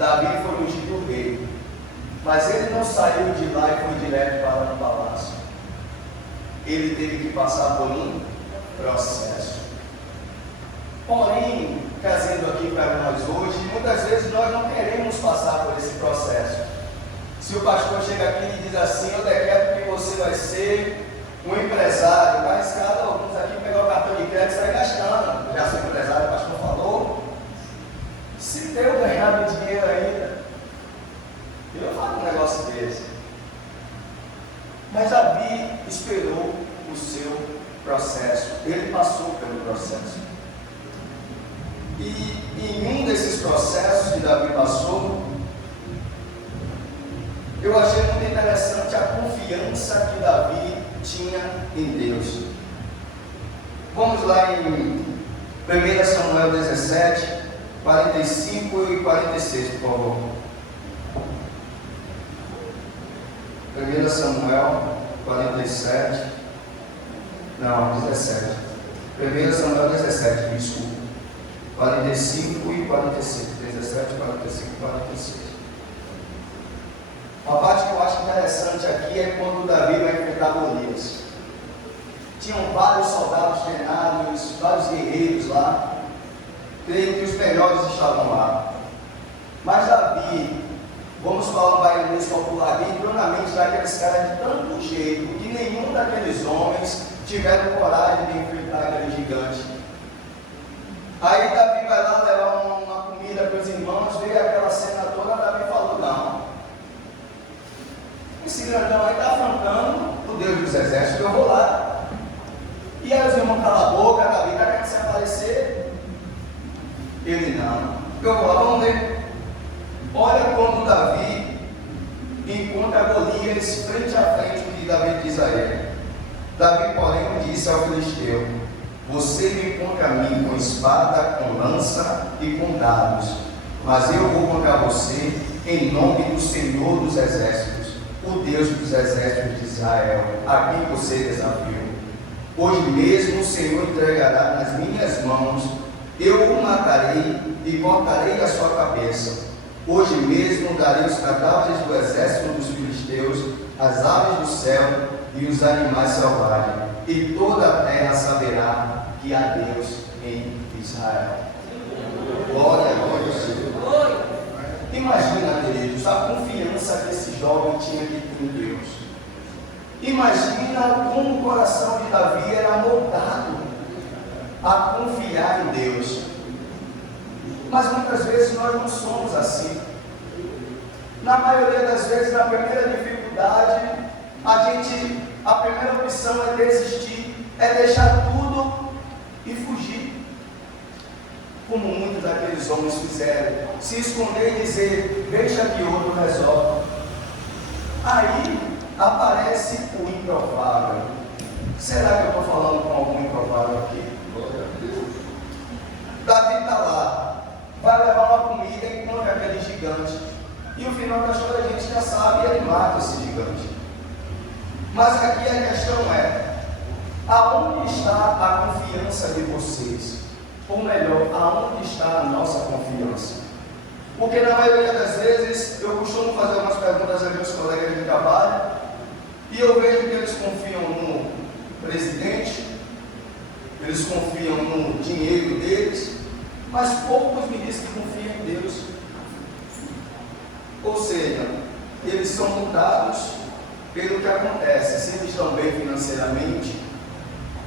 Davi foi ungido rei, mas ele não saiu de lá e foi direto para o palácio. Ele teve que passar por um processo. Porém, trazendo aqui para nós hoje, muitas vezes nós não queremos passar por esse processo. Se o pastor chega aqui e diz assim: eu decreto que você vai ser um empresário, vai arriscar alguns aqui pegar o cartão de crédito e sair gastando. Já sou empresário, o pastor falou. Se Deus ganhar dinheiro ainda, eu não falo um negócio desse. Mas Davi esperou o seu processo, ele passou pelo processo. E em um desses processos que Davi passou, eu achei muito interessante a confiança que Davi tinha em Deus. Vamos lá em 1 Samuel 17, 45 e 46, por favor. 1 Samuel 47, não, 17. 1 Samuel 17, desculpa. 45 e 46. 17, 45 e 46. Uma parte que eu acho interessante aqui é quando Davi vai enfrentar Golias. Tinham vários soldados treinados, vários guerreiros lá. Creio que os melhores estavam lá. Mas Davi, vamos falar um baianês popular aqui, plenamente daqueles caras de tanto jeito que nenhum daqueles homens tiveram coragem de enfrentar aquele gigante. Aí Davi vai lá levar uma comida para os irmãos, veio aquela cena toda, Davi falou: não, esse grandão aí está afrontando o Deus dos exércitos, eu vou lá. E aí os irmãos calam a boca, Davi está querendo se aparecer. Ele: não, eu vou lá, vamos ver. Olha quando Davi encontra Golias frente a frente, o que Davi diz a ele. Davi, porém, disse ao filisteu: você vem contra mim com espada, com lança e com dardos, mas eu vou contra você em nome do Senhor dos Exércitos, o Deus dos Exércitos de Israel, a quem você desafiou. Hoje mesmo o Senhor entregará nas minhas mãos, eu o matarei e cortarei a sua cabeça. Hoje mesmo darei os cadáveres do exército dos filisteus, as aves do céu e os animais selvagens, e toda a terra saberá que há Deus em Israel. Glória a Deus. Imagina, queridos, a confiança que esse jovem tinha que ter em Deus. Imagina como o coração de Davi era moldado a confiar em Deus. Mas muitas vezes nós não somos assim. Na maioria das vezes, na primeira dificuldade, a primeira opção é desistir, é deixar tudo e fugir, como muitos daqueles homens fizeram, se esconder e dizer: deixa que outro resolve. Aí aparece o improvável. Será que eu estou falando com algum improvável aqui? Davi está lá, vai levar uma comida e encontra aquele gigante, e o final da história a gente já sabe, ele mata esse gigante. Mas aqui a questão é: aonde está a confiança de vocês? Ou melhor, aonde está a nossa confiança? Porque na maioria das vezes eu costumo fazer algumas perguntas aos meus colegas de trabalho, e eu vejo que eles confiam no presidente, eles confiam no dinheiro deles, mas poucos me dizem que confiam em Deus. Ou seja, eles são mudados pelo que acontece, se eles estão bem financeiramente,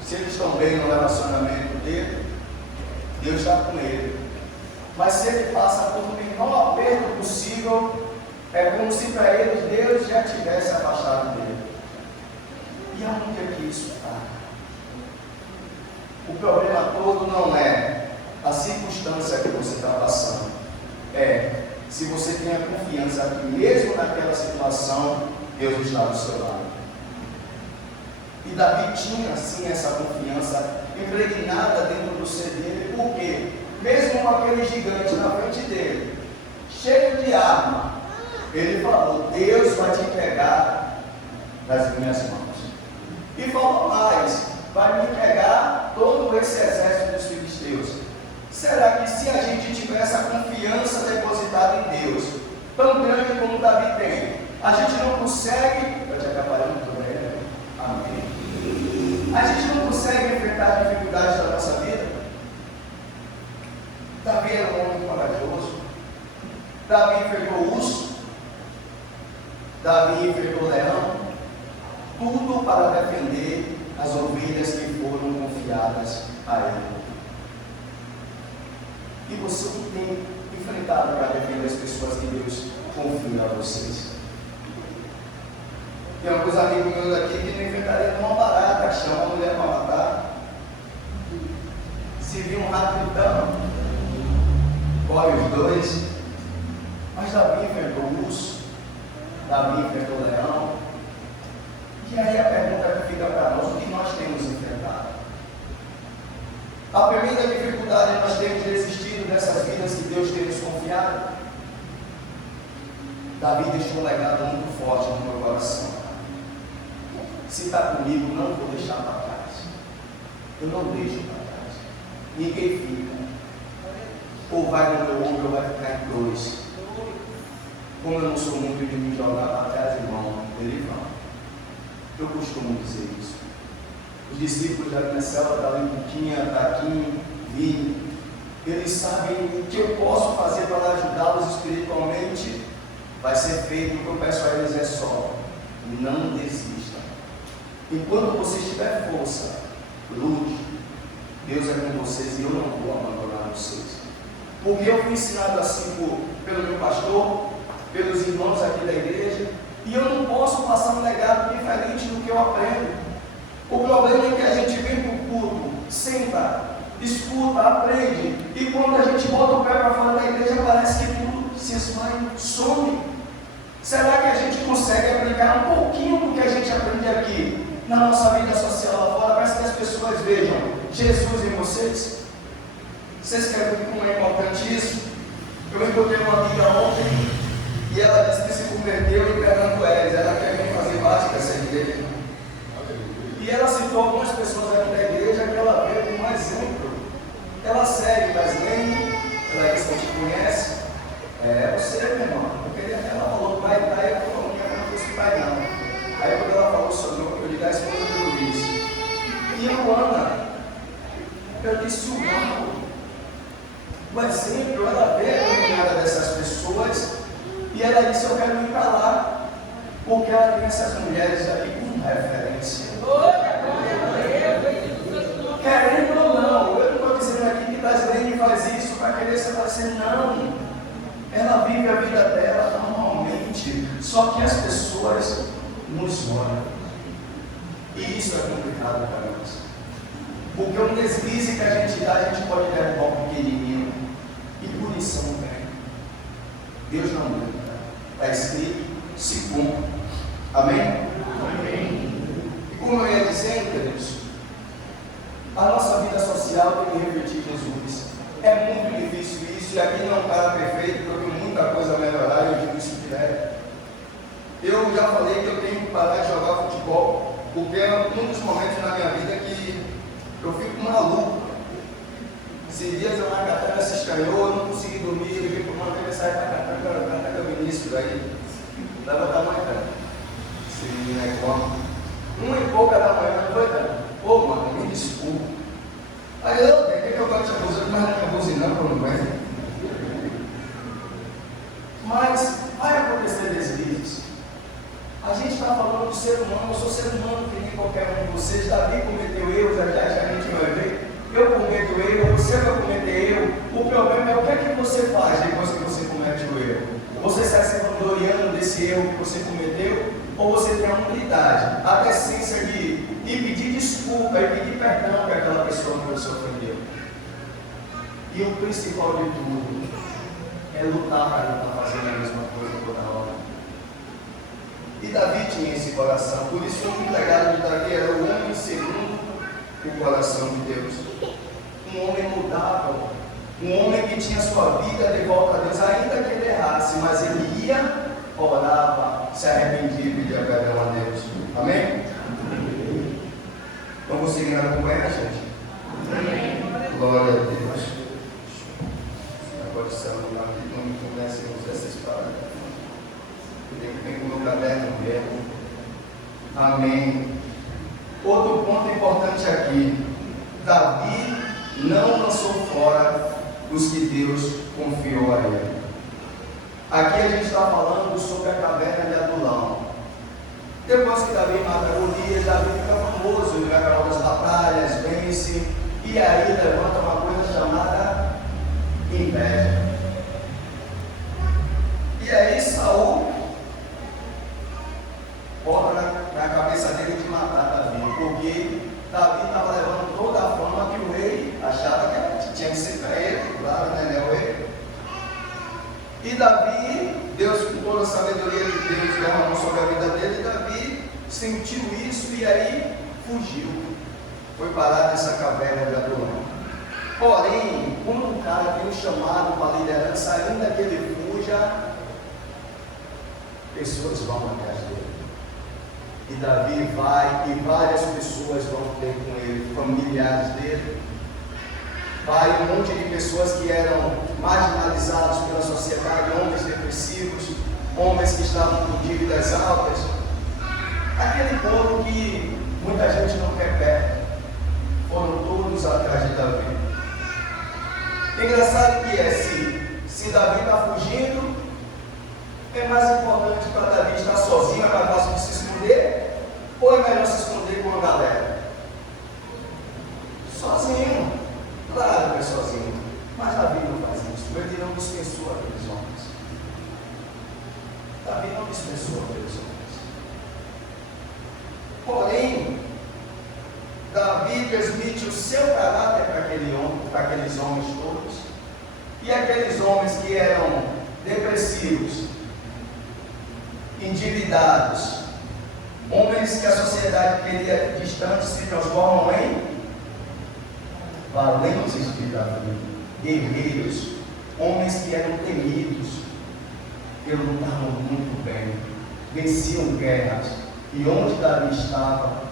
se eles estão bem no relacionamento dele, Deus está com ele. Mas se ele passa por o menor aperto possível, é como se para eles Deus já tivesse afastado dele. E aonde é que isso está? O problema todo não é a circunstância que você está passando, é se você tem a confiança que mesmo naquela situação Deus está do seu lado. E Davi tinha sim essa confiança impregnada dentro do ser dele, porque mesmo com aquele gigante na frente dele, cheio de arma, ele falou: Deus vai te entregar nas minhas mãos. E falou mais: vai me entregar todo esse exército dos filisteus. Será que se a gente tivesse a confiança depositada em Deus, Davi tem. A gente não consegue, eu te atrapalhando também, né? Amém. A gente não consegue enfrentar as dificuldades da nossa vida. Davi era um homem corajoso. Davi enfrentou o urso. Davi enfrentou o leão. Tudo para defender as ovelhas que foram confiadas a ele. E você que tem enfrentado para defender as pessoas que Deus confia a vocês. Tem alguns amigos meus aqui que não enfrentariam uma barata, que chama uma mulher para matar. Se vir um rato gritando, corre os dois. Mas Davi enfrentou o urso, Davi enfrentou o leão. E aí a pergunta que fica para nós: o que nós temos enfrentado? A primeira dificuldade nós temos desistido dessas vidas que Deus tem nos confiado. Davi deixou um legado muito forte no meu coração. Se está comigo, não vou deixar para trás. Eu não deixo para trás. Ninguém fica. Ou vai no meu ombro ou vai ficar em dois. Como eu não sou muito de me jogar para trás, irmão, ele vai. Eu costumo dizer isso. Os discípulos da minha célula, da Limpuquinha, Taquinho, Vini, eles sabem o que eu posso fazer para ajudá-los espiritualmente. Vai ser feito. O que eu peço a eles é só: não desista. Enquanto você tiver força, lute. Deus é com vocês e eu não vou abandonar vocês. Porque eu fui ensinado assim pelo meu pastor, pelos irmãos aqui da igreja, e eu não posso passar um legado diferente do que eu aprendo. O problema é que a gente vem para o culto, senta, escuta, aprende, e quando a gente bota o pé para fora da igreja, parece que tudo se esvai, some. Será que a gente consegue aplicar um pouquinho do que a gente aprende aqui na nossa vida social lá fora, para que as pessoas vejam Jesus em vocês? Vocês querem ver como é importante isso? Eu encontrei uma amiga ontem e ela disse que se converteu em Fernando Eres. Ela quer vir fazer parte dessa igreja. E ela citou algumas pessoas aqui da igreja que ela vê como um exemplo. Ela segue o Brasilene, ela disse que te conhece. É você, meu irmão. Porque ela falou pai, pai, eu não fosse pai não. Aí quando ela falou sobre eu digo a esposa do Luiz. E a Ana, eu disse o exemplo, ela vê a caminhada dessas pessoas e ela disse: eu quero ir para lá, porque ela tem essas mulheres aqui como referência. Querendo ou não, eu não estou dizendo aqui que Brasilene faz isso para querer se fazer, não. Ela vive a vida dela normalmente, só que as pessoas nos olham. E isso é complicado para nós. Porque um deslize que a gente dá, a gente pode derrubar um pequenininho. E punição vem. Deus não brinca. Está escrito, se cumpre. Amém? Amém. E como eu ia dizendo, queridos, a nossa vida social tem que refletir Jesus. É muito difícil isso, e aqui não é um cara perfeito, porque tem muita coisa a melhorar, eu digo isso que é. Eu já falei que eu tenho que parar de jogar futebol, porque é um dos momentos na minha vida que eu fico maluco. Esses dias eu na catanga se estranhou, eu não consegui dormir, eu liguei para uma vez, sair da catanga Vinícius aí, dava tamanho, cara. Esse menino é como? 1h pouca da manhã, não foi, cara? Ô, mano, me desculpa. Aí eu, o que eu gosto de abusar, mas não é abusinando, eu não aguento. Mas vai acontecer deslizes. A gente está falando do ser humano, eu sou ser humano que nem qualquer um de vocês. Davi cometeu erros, aliás, a gente vai ver. Eu cometo erro, você vai cometer erro. O problema é o que é que você faz depois que você comete o erro. Você está se vangloriando desse erro que você cometeu, ou você tem a humildade, a decência de pedir desculpa e pedir perdão para aquela pessoa que você ofendeu. E o principal de tudo é lutar para não estar fazendo a mesma coisa toda hora. E Davi tinha esse coração, por isso o legado de Davi era o homem segundo o coração de Deus. Um homem mudável, um homem que tinha sua vida de volta a Deus, ainda que ele errasse, mas ele ia, orava, se arrependia e pedia perdão a Deus. Amém? Estão conseguindo acompanhar, gente? Amém. Glória a Deus. Agora estamos lá, não me conhecemos essas palavras. Tem com o meu caderno mesmo. Amém. Outro ponto importante aqui: Davi não lançou fora os que Deus confiou a ele. Aqui a gente está falando sobre a caverna de Adulão. Depois que Davi mata Golias, Davi fica famoso, ele vai para outras batalhas, vence, e aí levanta uma coisa chamada inveja. E aí Saul bota na cabeça dele de matar Davi, porque Davi estava levando toda a fama que o rei achava que tinha que ser para ele, claro, né, o rei. E Davi, Deus, com toda a sabedoria de Deus, derramou sobre a vida dele, e Davi sentiu isso e aí fugiu. Foi parar nessa caverna de Adulão. Porém, como um cara tem um chamado para a liderança, ainda que ele fuja, pessoas vão atrás dele. E Davi vai, e várias pessoas vão ter com ele, familiares dele. Vai um monte de pessoas que eram marginalizadas pela sociedade, homens depressivos, homens que estavam com dívidas altas. Aquele povo que muita gente não quer perto. Foram todos atrás de Davi. Engraçado que se Davi está fugindo, é mais importante para Davi estar sozinho, é mais fácil de se esconder, ou é melhor se esconder com a galera? Sozinho. Claro que é sozinho, mas Davi não faz isso. Ele não dispensou aqueles homens. Davi não dispensou aqueles homens. Porém, Davi transmite o seu caráter para aqueles homens todos. E aqueles homens que eram depressivos, endividados, homens que a sociedade queria distantes, se transformam em valentes de Davi, guerreiros, homens que eram temidos, que lutavam muito bem, venciam guerras, e onde Davi estava,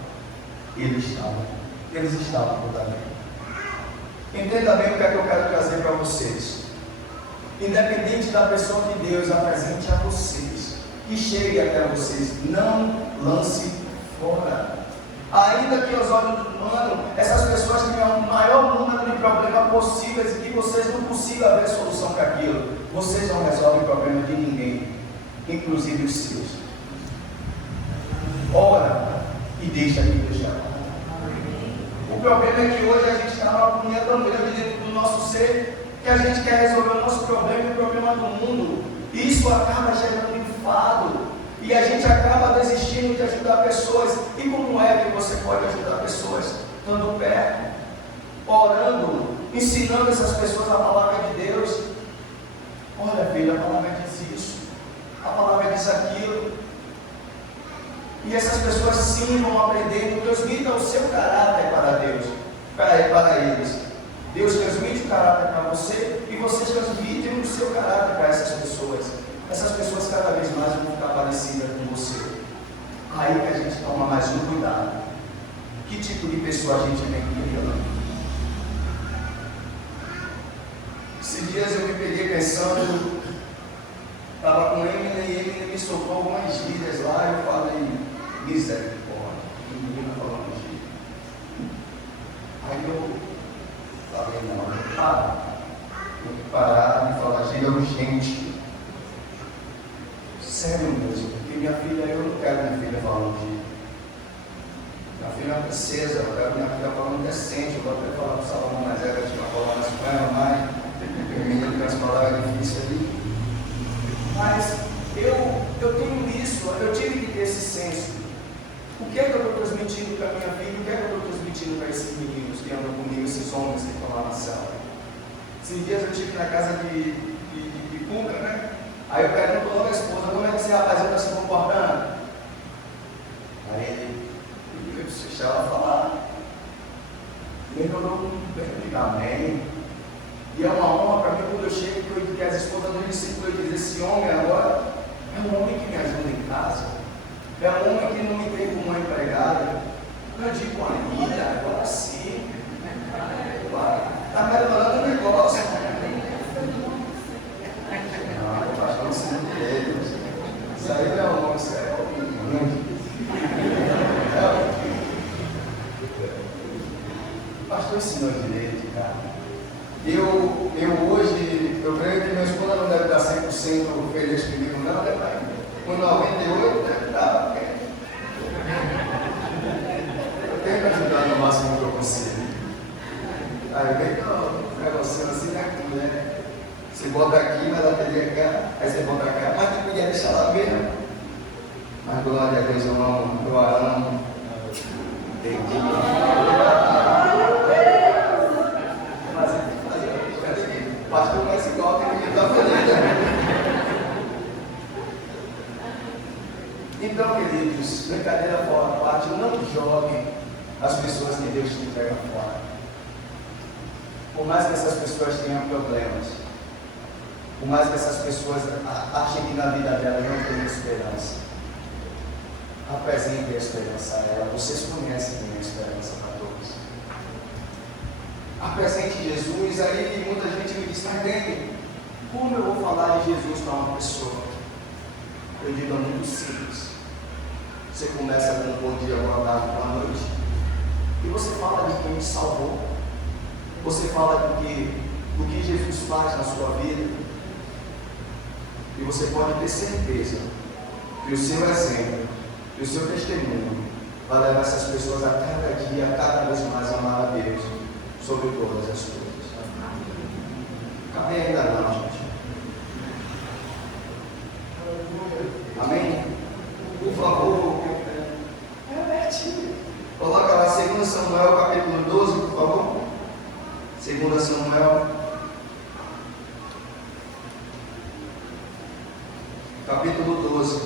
eles estavam com Davi. Entenda bem o que é que eu quero trazer para vocês. Independente da pessoa que Deus apresente a vocês, que chegue até vocês, não lance fora. Ainda que aos olhos humanos, essas pessoas tenham o maior número de problemas possíveis e que vocês não consigam ver solução para aquilo, vocês não resolvem o problema de ninguém, inclusive os seus. Ora e deixa que Deus chamar. O problema é que hoje a gente está numa agonia tão grande dentro do nosso ser que a gente quer resolver o nosso problema e o problema do mundo. Isso acaba gerando enfado. E a gente acaba desistindo de ajudar pessoas. E como é que você pode ajudar pessoas? Estando perto, orando, ensinando essas pessoas a palavra de Deus. Olha, filho, a palavra diz isso, a palavra diz aquilo. E essas pessoas sim vão aprendendo, transmitam o seu caráter para Deus, para eles. Deus transmite o caráter para você e vocês transmitem o seu caráter para essas pessoas. Essas pessoas cada vez mais vão ficar parecidas com você. Aí que a gente toma mais um cuidado. Que tipo de pessoa a gente vem criando? Esses dias eu me peguei pensando, estava com ele e ele me soltou algumas gírias lá e eu falei, misericórdia, que menina falando gíria. Aí eu falei, não, tem que parar de falar gíria urgente. Sério mesmo, porque minha filha, eu não quero minha filha falando gíria. Minha filha é uma princesa, eu quero minha filha falando decente. Eu vou até falar para o Salomão mais velho, tinha uma palavra assim, mas o menino tem umas palavras difíceis ali. Mas eu tenho isso, eu tive que ter esse senso. O que é que eu estou transmitindo para minha filha? O que é que eu estou transmitindo para esses meninos que andam comigo, esses homens que estão lá na sala? Esses dias eu estive na casa de Cuca, né? Aí eu pergunto logo a esposa, como é que esse rapazinho está se comportando? Aí ele deixa ela falar. Melhorou bem, amém. E é uma honra para mim quando eu chego que as esposas do discípulo dizem, esse homem agora é um homem que me ajuda em casa, é um homem que não me tem como uma empregada. Eu digo, ainda, agora sim. Está melhorando o negócio. Não, o pastor não se dele. Isso aí ensinou direito, cara. Eu hoje, eu creio que minha esposa não deve estar 100% feliz comigo, não, né, pai? Com 98 deve estar. Eu tenho que ajudar no máximo que eu consigo. Aí vem com negócio assim, né, com mulher. Você bota aqui, mas ela teria cá, aí você bota cá, mas tu podia deixar ela ver, né? Mas glória a Deus, eu amo, eu a amo. Entendi. O pastor mais igual que ele está fazendo. Então, queridos, brincadeira fora parte, não joguem as pessoas que Deus te entrega fora. Por mais que essas pessoas tenham problemas, por mais que essas pessoas achem que na vida dela não tem esperança, apresente a esperança a ela. Vocês conhecem bem a esperança para todos. Apresente Jesus. Aí muita gente me diz, mas Dene, como eu vou falar de Jesus para uma pessoa? Eu digo, é muito simples. Você começa com um bom dia, boa tarde, boa noite, e você fala de quem me salvou. Você fala do que Jesus faz na sua vida. E você pode ter certeza que o seu exemplo, que o seu testemunho vai levar essas pessoas a cada dia, a cada vez mais amar a Deus sobre todas as coisas. Acabei ainda não, gente. Amém? Por favor. Coloca lá 2 Samuel capítulo 12, por favor. 2 Samuel capítulo 12.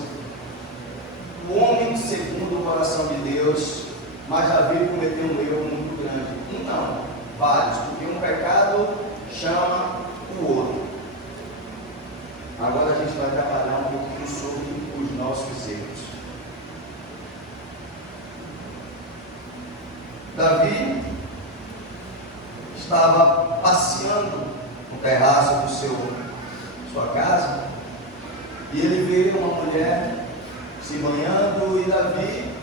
O homem segundo o coração de Deus, mas Davi cometeu um erro muito grande. Não, vários, porque um pecado chama o outro. Agora a gente vai trabalhar um pouquinho sobre os nossos erros. Davi estava passeando no terraço sua casa, e ele vê uma mulher se banhando, e Davi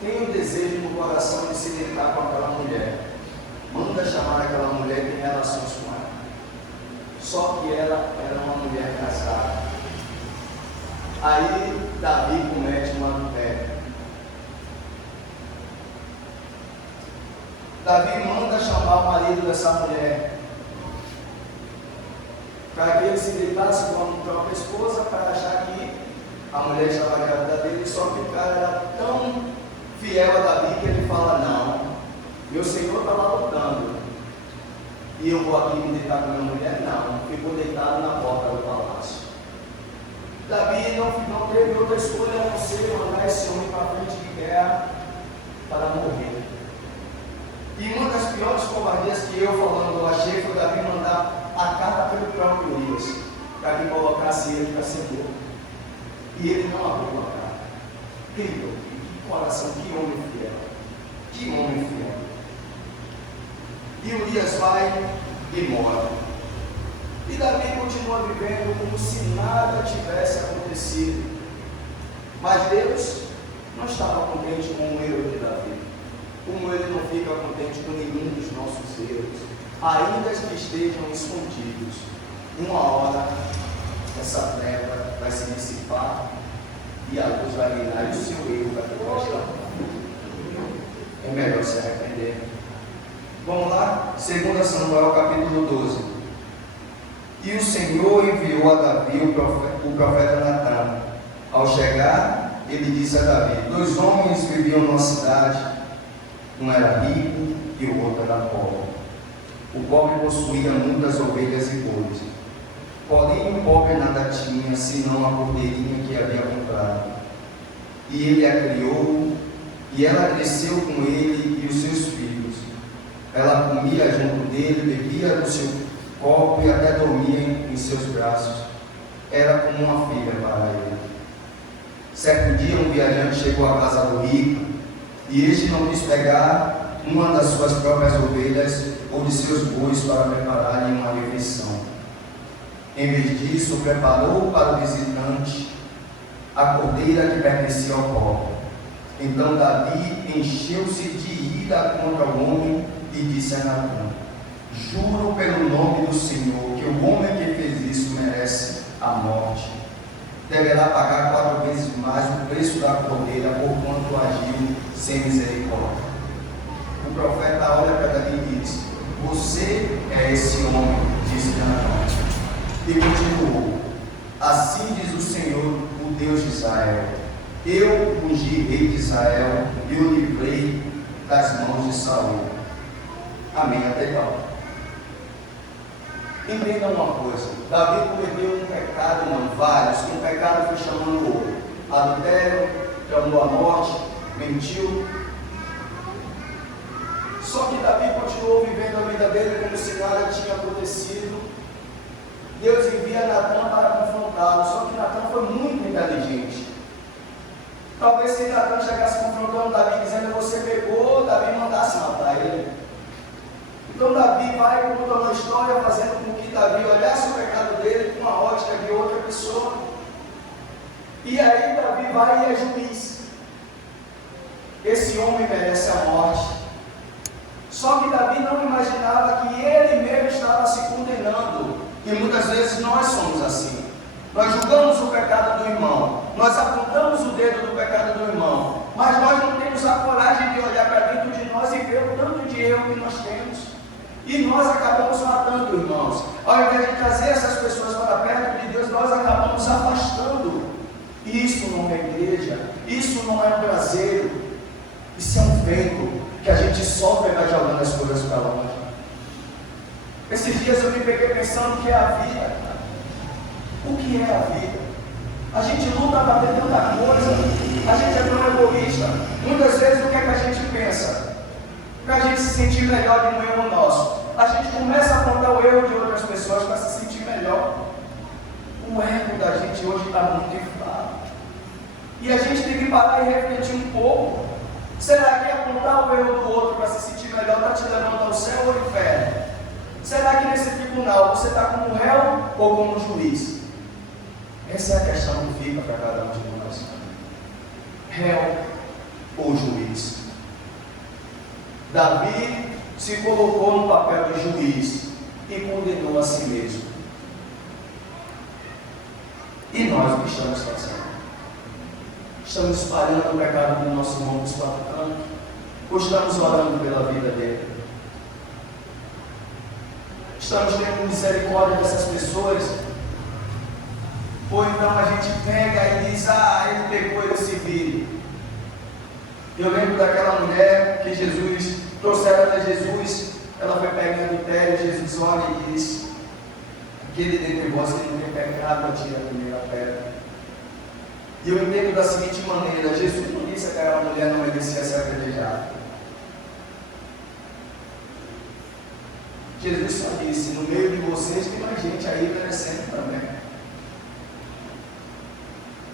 tem o desejo no coração de se deitar com aquela mulher. Manda chamar aquela mulher e tem relações com ela. Só que ela era uma mulher casada. Aí Davi comete um adultério. Davi manda chamar o marido dessa mulher para que ele se deitasse com a própria esposa, para achar que a mulher estava grávida dele. Só que o cara era tão fiel a Davi que ele fala: não, meu Senhor está lá lutando e eu vou aqui me deitar com a minha mulher? Não, ficou deitado na porta do palácio. Davi não teve outra escolha a não ser mandar esse homem para frente de guerra para morrer. E uma das piores covardias que eu falando eu achei foi Davi mandar a carta pelo próprio Urias, para que colocasse ele para ser morto. E ele não abriu a carta. Incrível, que coração, que homem fiel. Que homem fiel. E Urias vai e morre. E Davi continua vivendo como se nada tivesse acontecido. Mas Deus não estava contente com o erro de Davi. Como Ele não fica contente com nenhum dos nossos erros, ainda que estejam escondidos. Uma hora, essa treva vai se dissipar e a luz vai brilhar e o seu erro vai ficar. É melhor se arrepender. Vamos lá? 2 Samuel capítulo 12. E o Senhor enviou a Davi o profeta Natã. Ao chegar, ele disse a Davi: 2 homens viviam numa cidade. Um era rico e o outro era pobre. O pobre possuía muitas ovelhas e bois. Porém o pobre nada tinha, senão a cordeirinha que havia comprado. E ele a criou, e ela cresceu com ele e os seus filhos. Ela comia junto dele, bebia do seu copo e até dormia em seus braços. Era como uma filha para ele. Certo dia um viajante chegou à casa do rico, e este não quis pegar uma das suas próprias ovelhas ou de seus bois para preparar-lhe uma refeição. Em vez disso, preparou para o visitante a cordeira que pertencia ao pobre. Então Davi encheu-se de ira contra o homem e disse a Natã: juro pelo nome do Senhor que o homem que fez isso merece a morte. Deverá pagar 4 vezes mais o preço da cordeira, porquanto agiu sem misericórdia. O profeta olha para Davi e diz: você é esse homem, disse Natã. E continuou: assim diz o Senhor, o Deus de Israel: eu ungi rei de Israel e o livrei das mãos de Saul. Amém, até então. Entenda uma coisa: Davi cometeu um pecado, não vários, que um pecado foi chamando o outro. Adultério, clamou a morte, mentiu. Só que Davi continuou vivendo a vida dele como se nada tinha acontecido. Deus envia Natã para confrontá-lo, só que Natã foi muito inteligente. Talvez se Natã chegasse confrontando Davi, dizendo: você pegou, Davi mandasse matar ele. Então Davi vai contando a história, fazendo com que Davi olhasse o pecado dele com a ótica de outra pessoa. E aí Davi vai e é juiz. Esse homem merece a morte. Só que Davi não imaginava que ele mesmo estava se condenando. E muitas vezes nós somos assim. Nós julgamos o pecado do irmão, nós apontamos o dedo do pecado do irmão, mas nós não temos a coragem de olhar para dentro de nós e ver o tanto de erro que nós temos. E nós acabamos matando, irmãos. Ao invés de trazer essas pessoas para perto de Deus, nós acabamos afastando. Isso não é igreja, isso não é um prazer, isso é um vento que a gente solta e vai jogando as coisas para longe. Esses dias eu me peguei pensando o que é a vida. O que é a vida? A gente luta para ter tanta coisa, a gente é tão egoísta. Muitas vezes o que é que a gente pensa? Para a gente se sentir melhor de um erro nosso. A gente começa a apontar o erro de outras pessoas para se sentir melhor. O ego da gente hoje está muito inflado. E a gente tem que parar e refletir um pouco. Será que apontar o erro do outro para se sentir melhor está te levando ao céu ou ao inferno? Será que nesse tribunal você está como réu ou como juiz? Essa é a questão que fica para cada um de nós. Réu ou juiz? Davi se colocou no papel de juiz e condenou a si mesmo. E nós o que estamos fazendo? Estamos espalhando o pecado do nosso irmão dos 4 cantos? Ou estamos orando pela vida dele? Estamos tendo misericórdia dessas pessoas? Ou então a gente pega e diz: ah, ele pecou, ele se vire. Eu lembro daquela mulher que Jesus trouxeram até Jesus, ela foi pegando o adultério, Jesus olha e diz: aquele dentre vós que não tem pecado, atira a primeira pedra. E eu entendo da seguinte maneira: Jesus não disse que aquela mulher não merecia ser apedrejada. Jesus só disse: no meio de vocês tem mais gente aí merecendo também.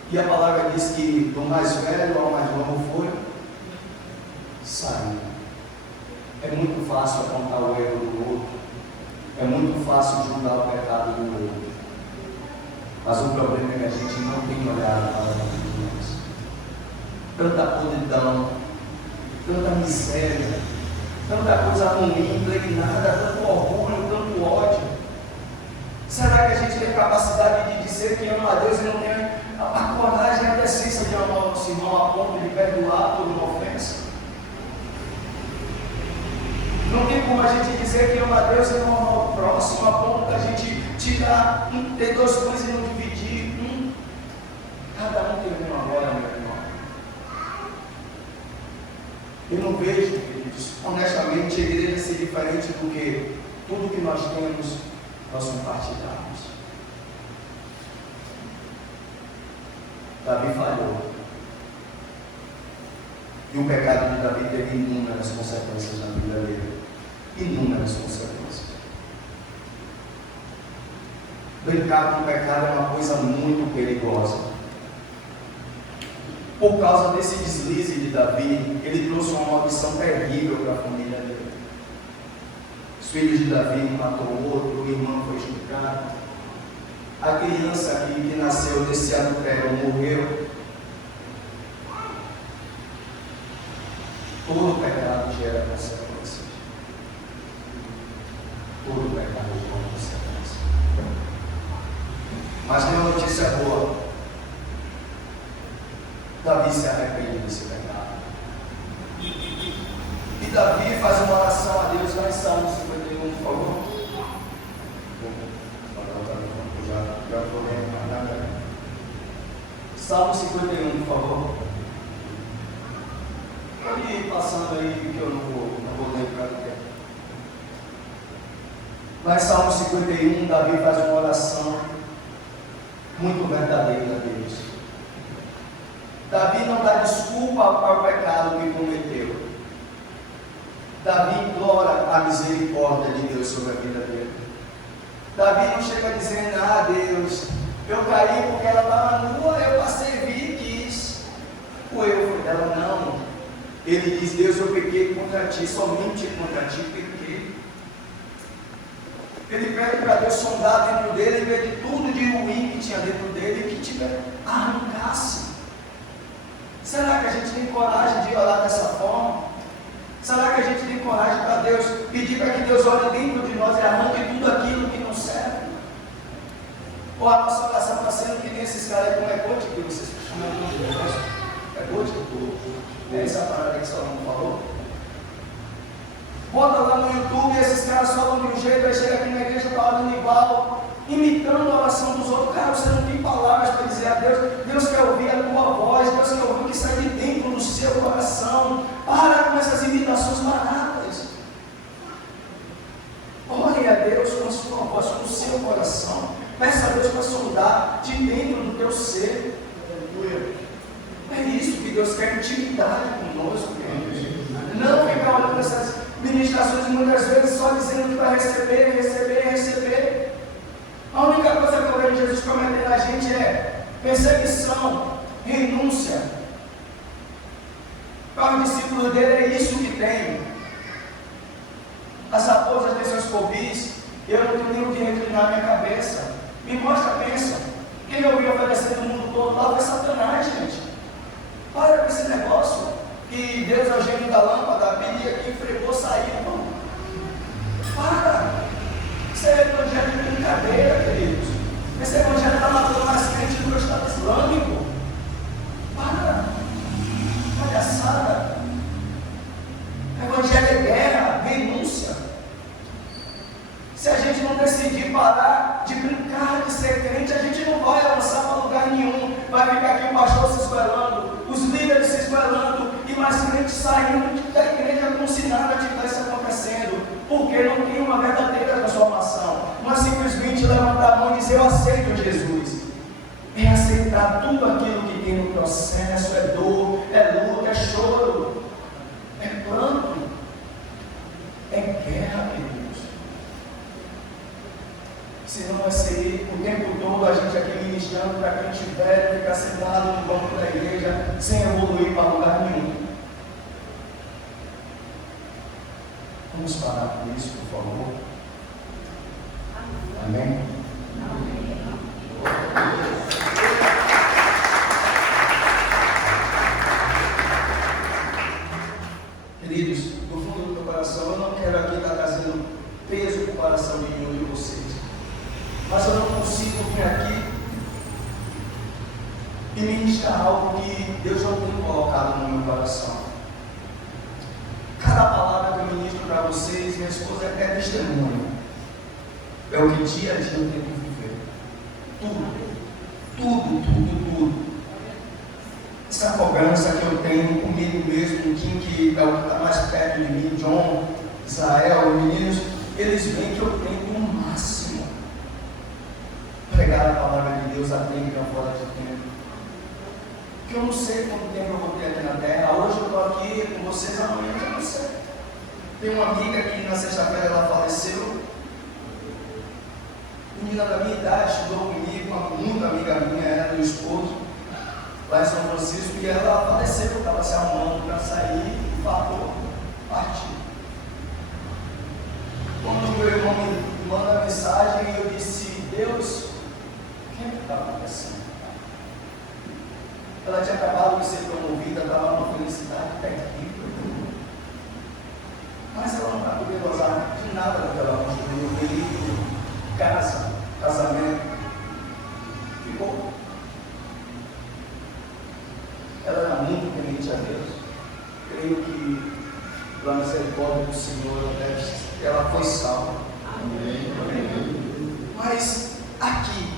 E a palavra diz que do mais velho ao mais novo foi saiu. É muito fácil apontar o erro do outro, é muito fácil julgar o pecado do outro, mas o problema é que a gente não tem olhado para dentro de nós. Tanta podridão, tanta miséria, tanta coisa ruim, impregnada, tanto orgulho, tanto ódio. Será que a gente tem capacidade de dizer que ama a Deus e não tem a coragem, a decência de amar o nosso irmão a ponto de perdoar por uma ofensa? Não tem como a gente dizer que ama a Deus e não ama o próximo a ponto da gente tirar, ter 2 coisas e não dividir. Cada um tem uma agora, meu irmão. Eu não vejo, queridos, honestamente, a igreja ser diferente do que tudo que nós temos, nós compartilhamos. Davi falhou. E o pecado de Davi teve inúmeras consequências na vida dele. Inúmeras consequências. Brincar com o pecado é uma coisa muito perigosa. Por causa desse deslize de Davi, ele trouxe uma maldição terrível para a família dele. Os filhos de Davi matou o outro, o irmão foi estuprado. A criança que nasceu desse adultério morreu. Todo pecado gera consequências. Mas tem uma notícia boa. Davi se arrepende desse pecado. E Davi faz uma oração a Deus lá em Salmo 51, por favor. Já estou lendo. Salmo 51, por favor. Pode ir passando aí, que eu não vou ler para ninguém. Mas Salmo 51, Davi faz uma oração muito verdadeira a Deus. Davi não dá desculpa ao pecado que cometeu. Davi implora a misericórdia de Deus sobre a vida dele. Davi não chega dizendo: ah, Deus, eu caí porque ela estava nua, eu passei, vi e quis. O erro foi dela, não. Ele diz: Deus, eu pequei contra ti, somente contra ti pequei. Ele pede para Deus sondar dentro dele e ver de tudo de ruim que tinha dentro dele e que tiver arrancasse. Será que a gente tem coragem de orar dessa forma? Será que a gente tem coragem para Deus pedir para que Deus olhe dentro de nós e arranque tudo aquilo que não serve? Ou a nossa oração está sendo que nem esses caras como é coach que vocês chamam de negócio? É coach? É essa parada que Salomão falou? Bota lá no YouTube, esses caras falam de um jeito, aí chega aqui na igreja, está orando igual, imitando a oração dos outros. Cara, você não tem palavras para dizer a Deus. Deus quer ouvir a tua voz, Deus quer ouvir o que sai de dentro do seu coração. Para com essas imitações baratas. Ore a Deus com a sua voz, com o seu coração. Peça a Deus para sondar de dentro do teu ser. É isso que Deus quer, intimidade conosco, queridos. Não ficar olhando essas ministrações muitas vezes só dizendo que vai receber. A única coisa que eu vejo Jesus prometendo a gente é perseguição, renúncia. Para os discípulos dele é isso que tem. As raposas têm seus covis, eu não tenho nem o que reclinar minha cabeça. Me mostra a bênção. Quem eu vi oferecendo o mundo todo lá foi Satanás, gente. Para com esse negócio que Deus é o gênio da lâmpada, pedia aqui, fregou, saiu. Não. Para. Isso é evangelho de brincadeira, queridos. Esse evangelho está matando mais crente do que o Estado Islâmico. Para. Palhaçada. Evangelho é guerra, renúncia. Se a gente não decidir parar de brincar de ser crente, a gente não vai avançar para lugar nenhum. Vai ficar aqui o pastor se esguelando, os líderes se esguelando e mais crentes saindo da igreja como se nada tivesse acontecendo, porque não tem uma verdadeira transformação. Não é simplesmente levantar a mão e dizer: eu aceito Jesus. É aceitar tudo aquilo que tem no processo. É dor, é luta, é choro, é pranto, é guerra, queridos. Senão vai ser o tempo todo a gente aqui ministrando para quem tiver, ficar sentado no banco da igreja sem evoluir para lugar nenhum. Vamos parar com isso, por favor. Amém? Queridos, do fundo do meu coração, eu não quero aqui estar trazendo peso para o coração de nenhum de vocês. Mas eu não consigo vir aqui e ministrar algo que Deus não tem colocado no meu coração. Cada palavra que eu ministro para vocês, minha esposa, é testemunho. É o que dia a dia eu tenho que viver. Tudo. Essa cobrança que eu tenho comigo mesmo, o Kim, que é o que está mais perto de mim, John, Israel, os meninos, eles veem que eu tenho o máximo. Pregar a palavra de Deus a tempo e fora de tempo. Que eu não sei quanto tempo eu vou ter aqui na terra. Hoje eu estou aqui com vocês, amanhã eu já não sei. Tem uma amiga que na sexta-feira ela faleceu. Menina da minha idade, estudou comigo, uma muita amiga minha, era do esposo, lá em São Francisco, e ela faleceu, estava se arrumando para sair, falou, partiu. Quando meu irmão me manda mensagem, eu disse: Deus, o que está acontecendo? Ela tinha acabado de ser promovida, estava numa felicidade terrível. Mas ela não está podendo gozar de nada do que ela construiu, veículo, casa, casamento. misericórdia do Senhor, ela foi salva. Mas aqui,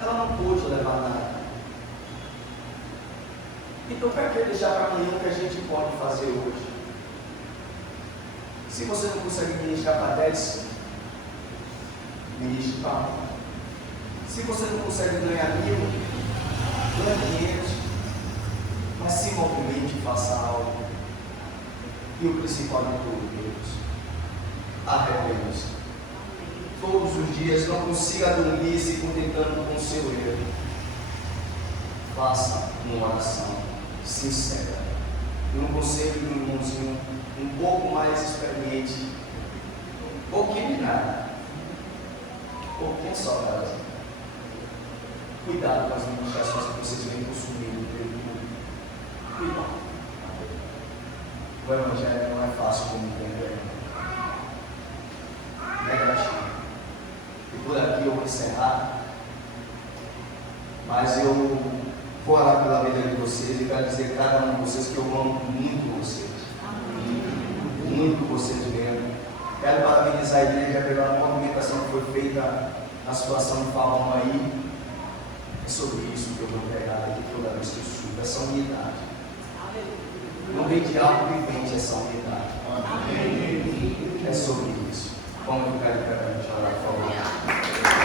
ela não pôde levar nada. Então, para que deixar para amanhã o que a gente pode fazer hoje? Se você não consegue ministrar para 10, ministre para 1. Se você não consegue ganhar 1000, ganhe 500. Mas se movimente e faça algo. E o principal de tudo, Deus, arrependa-se. Todos os dias não consiga dormir se contentando com o seu erro. Faça uma oração sincera. E um conselho de um irmãozinho um pouco mais experiente, um pouquinho de nada, um pouquinho só, galera. Cuidado com as ministrações que vocês vêm consumindo pelo mundo. Cuidado. O Evangelho não é fácil como entender. Negativo. E por aqui eu vou encerrar, mas eu vou orar pela vida de vocês e quero dizer a cada um de vocês que eu amo muito vocês. Muito vocês mesmo. Quero parabenizar a igreja pela movimentação que foi feita na situação de Falão aí. É sobre isso que eu vou pegar aqui toda vez que eu subo, essa unidade. Não vem de algo vivente essa unidade. É sobre isso. Vamos ficar de pé para a gente orar, por favor.